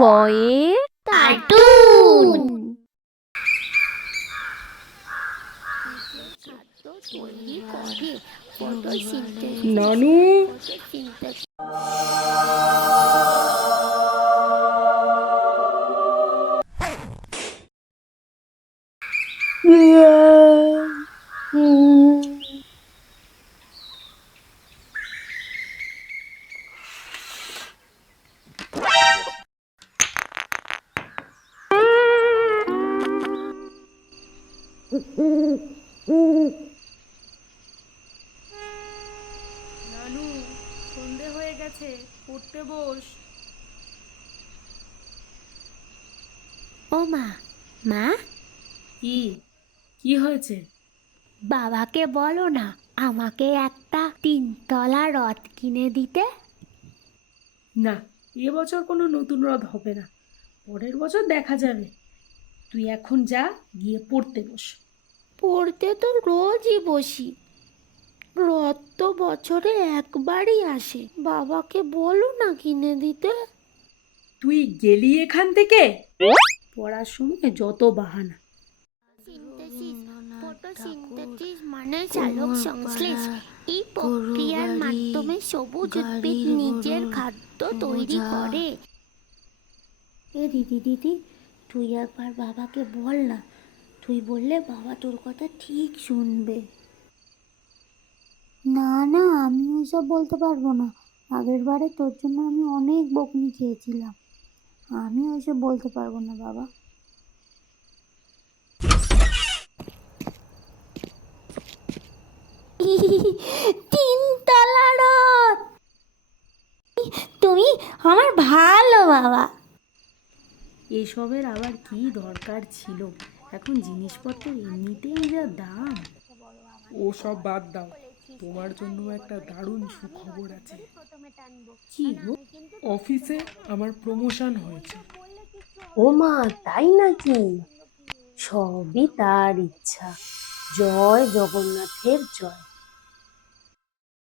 কয়ের কার্টুন। তৈরি করে ফটোসিনথেসিস। নানু, নানু, সন্ধে হয়ে গেছে, পড়তে বস। ও মা, মা, কি কি হয়েছে? বাবাকে বলো না আমাকে একটা 3 তলা রথ কিনে দিতে। না, এবছর কোনো নতুন রথ হবে না, পরের বছর দেখা যাবে। তুই এখন যা, গিয়ে পড়তে বস। পড়তে তো রোজই বসি, রথ তো বছরে একবারই আসে। বাবাকে বলো না কিনে দিতে। তুই গেলি এখান থেকে? পড়ার সময় যত বাহানা। ফটোসিনথেসিস মানে সালোক সংশ্লেষ। এই প্রক্রিয়ার মাধ্যমে সবুজ উদ্ভিদ নিজের খাদ্য তৈরি করে। দিদি, তুই একবার বাবাকে বল না, তুই বললে বাবা তোর কথা ঠিক শুনবে। না না, আমি ওইসব বলতে পারবো না। আগের বারে তোর জন্য আমি অনেক বকুনি খেয়েছিলাম, আমি ওইসব বলতে পারবো না বাবা। 3 তলা রথ, তুমি আমার ভালো বাবা। এসবের আবার কি দরকার ছিল? এখন জিনিসপত্রের এমনিতেই যা দাম। ও সব বাদ দাও, তোমার জন্য একটা দারুণ সুখবর আছে। কি গো? অফিসে আমার প্রমোশন হয়েছে। ও মা, তাই নাকি? সবই তার ইচ্ছা। জয় জগন্নাথের জয়।